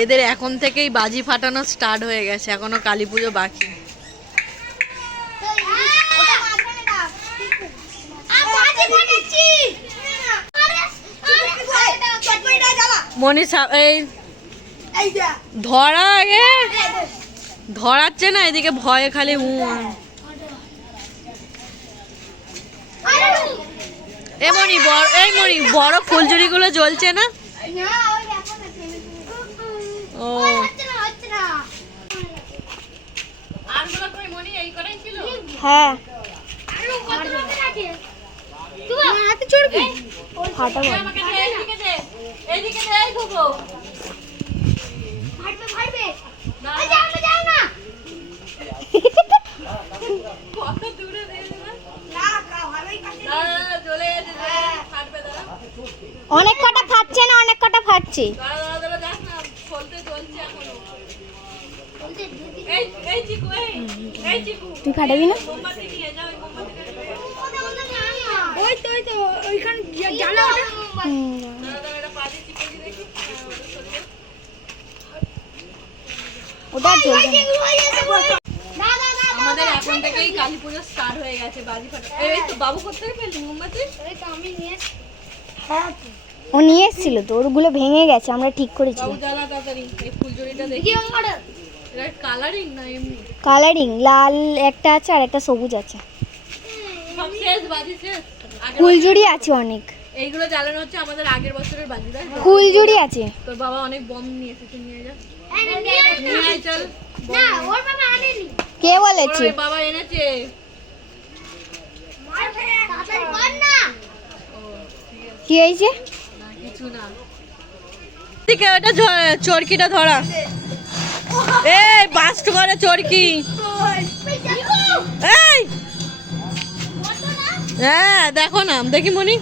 এদের এখন থেকেই বাজি ফাটানো স্টার্ট হয়ে গেছে, এখনও কালী পুজো বাকি। মনি এই ধরা এ ধরাচ্ছে না, এদিকে ভয়ে খালি হু এ মনি, বড়, এই মনি, বড় ফুলঝুরিগুলো জ্বলছে না? হ্যাঁ। হাতে? চড়বি ফাটা অনেক কটা ফাটছে না অনেক কটা ফাটছে। তুই ফাটাবি না? ওই তো ওই তো ওইখানে জ্বালা ওটা। ওটা আমাদের এখন থেকেই কালী পুজো স্টার্ট হয়ে গেছে বাজি ফাটা। এই তো বাবু কোথায় ফেললি মোমবাতি? ও নিয়ে এসেছিল তো ওরগুলো ভেঙে গেছে আমরা ঠিক করেছি বাবু জ্বালা তাড়াতাড়ি এই ফুলঝুরিটা দেখি। কালারিং না এমনি? কালারিং লাল একটা আছে আর একটা সবুজ আছে। সব শেষ বাজি শেষ? ফুলঝুরি আছে অনেক। এইগুলো জ্বালানো হচ্ছে আমাদের আগের বছরের বাজি তাই? ফুলঝুরি আছে। তোর বাবা অনেক বম নিয়ে এসেছে নিয়ে যা। নিয়ে চল। না ওর বাবা আনেনি। কে বলেছে? বাবা এনেছে। কি হয়েছে? না কিছু না। ওটা চরকিটা ধরা। বাস্ট করে চরকি এই! হ্যাঁ দেখো না দেখি মনি।